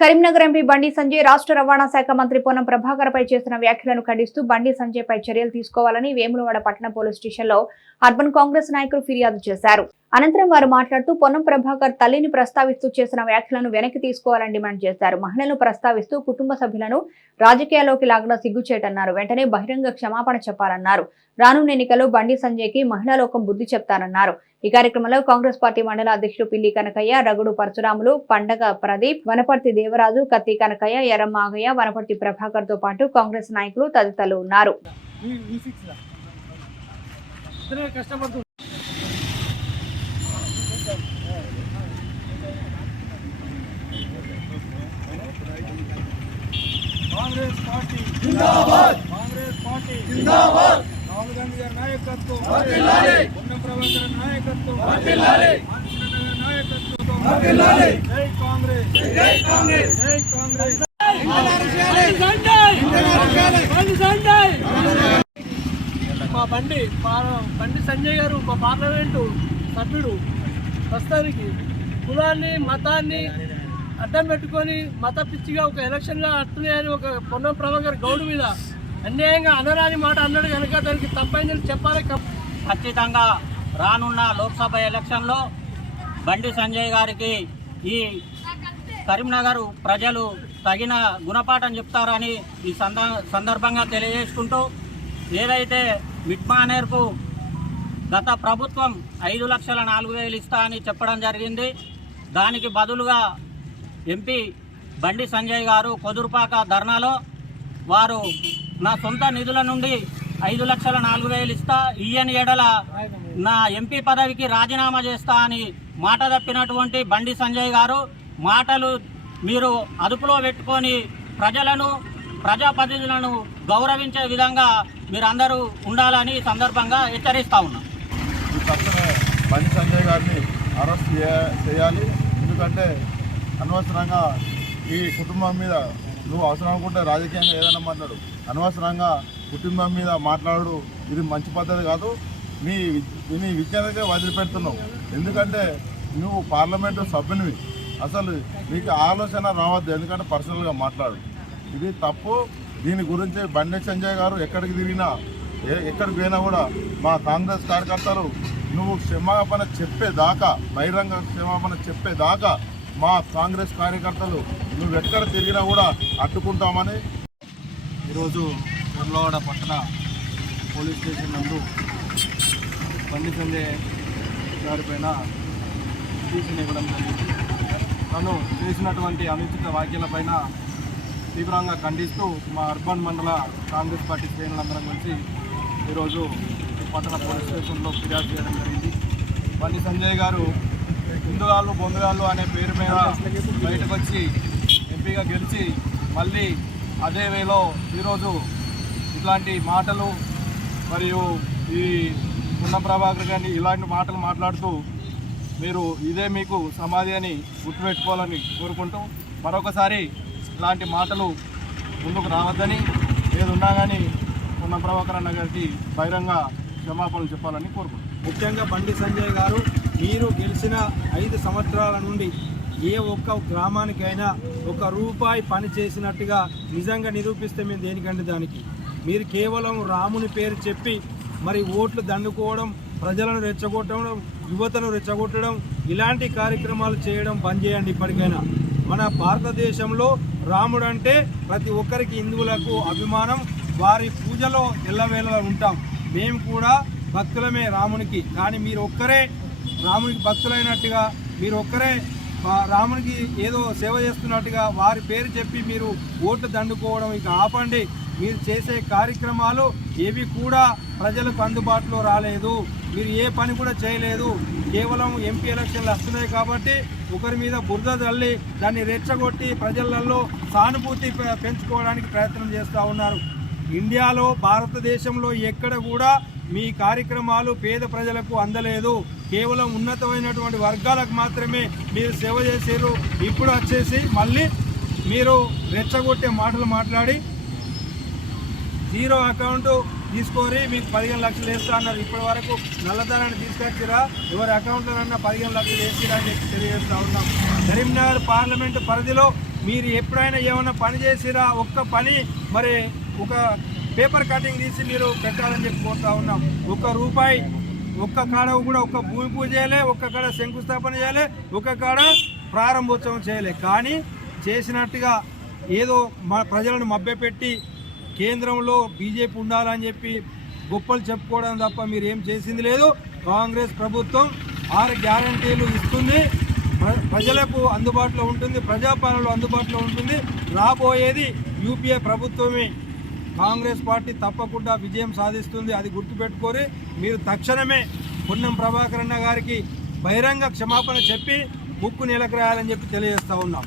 Karimnagar MP Bandi Sanjay రాష్ట్ర రవాణా శాఖ మంత్రి పొన్నం ప్రభాకర్ పై చేసిన వ్యాఖ్యలను ఖండిస్తూ బండి సంజయ్ పై చర్యలు తీసుకోవాలని వేములవాడ పట్టణ పోలీస్ స్టేషన్లో అర్బన్ కాంగ్రెస్ నాయకులు ఫిర్యాదు చేశారు. అనంతరం వారు మాట్లాడుతూ పొన్నం ప్రభాకర్ తల్లిని ప్రస్తావిస్తూ చేసిన వ్యాఖ్యలను వెనక్కి తీసుకోవాలని డిమాండ్ చేశారు. మహిళలను ప్రస్తావిస్తూ కుటుంబ సభ్యులను రాజకీయాల్లోకి లాగడం సిగ్గుచేటన్నారు. వెంటనే బహిరంగ క్షమాపణ చెప్పాలన్నారు. రానున్న ఎన్నికల్లో బండి సంజయ్ కి మహిళా లోకం బుద్ధి చెప్తారన్నారు. ఈ కార్యక్రమంలో కాంగ్రెస్ పార్టీ మండల అధ్యక్షుడు పిల్లి కనకయ్య, రగుడు పరశురాములు, పండగ ప్రదీప్, వనపర్తి దేవరాజు, కత్తి కనకయ్య, ఎర్రమాగయ్య, వనపర్తి ప్రభాకర్ తో పాటు కాంగ్రెస్ నాయకులు తదితరులు ఉన్నారు. కాంగ్రెస్ పార్టీ జిందాబాద్, కాంగ్రెస్ పార్టీ జిందాబాద్. రాహుల్ గాంధీ గారి నాయకత్వం వర్ధిల్లాలి, పొన్నం ప్రభాకర్ నాయకత్వం వర్ధిల్లాలి, మానసిక నాయకత్వం వర్ధిల్లాలి. జై కాంగ్రెస్, జై కాంగ్రెస్, జై కాంగ్రెస్. మా బండి సంజయ్ గారు మా పార్లమెంటు సభ్యుడు ప్రస్తుతానికి కులాన్ని మతాన్ని అడ్డం పెట్టుకొని మత పిచ్చిగా ఒక ఎలక్షన్లో అట్టున్నాయని ఒక పొన్నం ప్రభాకర్ గౌడ్ మీద అన్యాయంగా అనరాని మాట అన్నాడు కనుక దానికి తప్పైందని చెప్పాలి. ఖచ్చితంగా రానున్న లోక్సభ ఎలక్షన్లో బండి సంజయ్ గారికి ఈ కరీంనగర్ ప్రజలు తగిన గుణపాఠం చెప్తారని ఈ సందర్భంగా తెలియజేసుకుంటూ, ఏదైతే మిడ్మానేర్కు గత ప్రభుత్వం 5,04,000 ఇస్తా అని చెప్పడం జరిగింది, దానికి బదులుగా ఎంపీ బండి సంజయ్ గారు కొదురుపాక ధర్నాలో వారు నా సొంత నిధుల నుండి 5,04,000 ఇస్తా, ఈయన ఎడల నా ఎంపీ పదవికి రాజీనామా చేస్తా అని మాట తప్పినటువంటి బండి సంజయ్ గారు మాటలు మీరు అదుపులో పెట్టుకొని ప్రజాప్రతినిధులను గౌరవించే విధంగా మీరందరూ ఉండాలని సందర్భంగా హెచ్చరిస్తా ఉన్నాం. బండి సంజయ్ గారిని అరెస్ట్ చేయాలి. ఎందుకంటే అనవసరంగా ఈ కుటుంబం మీద నువ్వు అవసరం అనుకుంటే రాజకీయంగా ఏదైనా మాట్లాడు, అనవసరంగా కుటుంబం మీద మాట్లాడు. ఇది మంచి పద్ధతి కాదు. నీ విజ్ఞతకే వదిలిపెడుతున్నావు. ఎందుకంటే నువ్వు పార్లమెంటు సభ్యునివి, అసలు నీకు ఆలోచన రావద్దు. ఎందుకంటే పర్సనల్గా మాట్లాడు, ఇది తప్పు. దీని గురించి బండి సంజయ్ గారు ఎక్కడికి తిరిగినా ఎక్కడికి పోయినా కూడా మా కాంగ్రెస్ కార్యకర్తలు నువ్వు క్షమాపణ చెప్పేదాకా, బహిరంగ క్షమాపణ చెప్పేదాకా మా కాంగ్రెస్ కార్యకర్తలు నువ్వు ఎక్కడ తిరిగినా కూడా అడ్డుకుంటామని ఈరోజు వేములవాడ పట్టణ పోలీస్ స్టేషన్ నందు బండి సంజయ్ గారిపైన పిటిషన్ ఇవ్వడం జరిగింది. తను చేసినటువంటి అనుచిత వ్యాఖ్యలపైన తీవ్రంగా ఖండిస్తూ మా అర్బన్ మండల కాంగ్రెస్ పార్టీ శ్రేణులందరం కలిసి ఈరోజు పట్టణ పోలీస్ స్టేషన్లో ఫిర్యాదు చేయడం జరిగింది. బండి సంజయ్ గారు హిందుగాళ్ళు బొందుగాళ్ళు అనే పేరు మీద బయటకు వచ్చి ఎంపీగా గెలిచి మళ్ళీ అదే వేలో ఈరోజు ఇట్లాంటి మాటలు మరియు ఈ పొన్నం ప్రభాకర్ గారిని ఇలాంటి మాటలు మాట్లాడుతూ మీరు ఇదే మీకు సమాధి అని గుర్తుపెట్టుకోవాలని కోరుకుంటూ, మరొకసారి ఇలాంటి మాటలు ముందుకు రావద్దని, ఏదున్నా కానీ పొన్నం ప్రభాకర్ అన్న గారికి బహిరంగ క్షమాపణలు చెప్పాలని కోరుకుంటున్నాను. ముఖ్యంగా బండి సంజయ్ గారు, మీరు గెలిచిన 5 సంవత్సరాల నుండి ఏ ఒక్క గ్రామానికైనా ₹1 పని చేసినట్టుగా నిజంగా నిరూపిస్తే మేము దేనికంటే దానికి. మీరు కేవలం రాముని పేరు చెప్పి మరి ఓట్లు దండుకోవడం, ప్రజలను రెచ్చగొట్టడం, యువతను రెచ్చగొట్టడం, ఇలాంటి కార్యక్రమాలు చేయడం బంద్ చేయండి ఇప్పటికైనా. మన భారతదేశంలో రాముడు అంటే ప్రతి ఒక్కరికి హిందువులకు అభిమానం, వారి పూజలో ఎల్లవేళలా ఉంటాం. మేము కూడా భక్తులమే రామునికి. కానీ మీరు ఒక్కరే రామునికి భక్తులైనట్టుగా, మీరు ఒక్కరే రామునికి ఏదో సేవ చేస్తున్నట్టుగా వారి పేరు చెప్పి మీరు ఓట్లు దండుకోవడం ఇక ఆపండి. మీరు చేసే కార్యక్రమాలు ఏవి కూడా ప్రజలకు అందుబాటులో రాలేదు. మీరు ఏ పని కూడా చేయలేదు. కేవలం ఎంపీ ఎలక్షన్లు వస్తున్నాయి కాబట్టి ఒకరి మీద బురద చల్లి దాన్ని రెచ్చగొట్టి ప్రజలలో సానుభూతి పెంచుకోవడానికి ప్రయత్నం చేస్తూ ఉన్నారు. ఇండియాలో, భారతదేశంలో ఎక్కడ కూడా మీ కార్యక్రమాలు పేద ప్రజలకు అందలేదు. కేవలం ఉన్నతమైనటువంటి వర్గాలకు మాత్రమే మీరు సేవ చేశారు. ఇప్పుడు వచ్చేసి మళ్ళీ మీరు రెచ్చగొట్టే మాటలు మాట్లాడి 0 అకౌంట్ తీసుకొని మీకు 15 లక్షలు వేస్తా అన్నారు. ఇప్పటి వరకు నల్లధనాన్ని తీసుకొచ్చిరా, ఎవరి అకౌంట్లోనన్నా 15 లక్షలు వేసిరా అని చెప్పి తెలియజేస్తూ ఉన్నాం. కరీంనగర్ పార్లమెంటు పరిధిలో మీరు ఎప్పుడైనా ఏమైనా పని చేసిరా ఒక్క పని మరి ఒక పేపర్ కటింగ్ తీసి మీరు పెట్టాలని చెప్పి కోరుతా ఉన్నాం. ₹1 ఒక్క కాడ కూడా ఒక్క భూమి పూజ చేయలే, ఒక్క కాడ శంకుస్థాపన చేయలే, ఒక్క కాడ ప్రారంభోత్సవం చేయలే. కానీ చేసినట్టుగా ఏదో ప్రజలను మభ్యపెట్టి కేంద్రంలో బీజేపీ ఉండాలని చెప్పి గొప్పలు చెప్పుకోవడం తప్ప మీరు ఏం చేసింది లేదు. కాంగ్రెస్ ప్రభుత్వం 6 గ్యారంటీలు ఇస్తుంది, ప్రజలకు అందుబాటులో ఉంటుంది, ప్రజాపాలనలో అందుబాటులో ఉంటుంది. రాబోయేది యూపీఏ ప్రభుత్వమే. కాంగ్రెస్ పార్టీ తప్పకుండా విజయం సాధిస్తుంది, అది గుర్తుపెట్టుకొని మీరు తక్షణమే పొన్నం ప్రభాకర్ అన్న గారికి బహిరంగ క్షమాపణ చెప్పి ముక్కు నిలకరాయాలని చెప్పి తెలియజేస్తూ ఉన్నాం.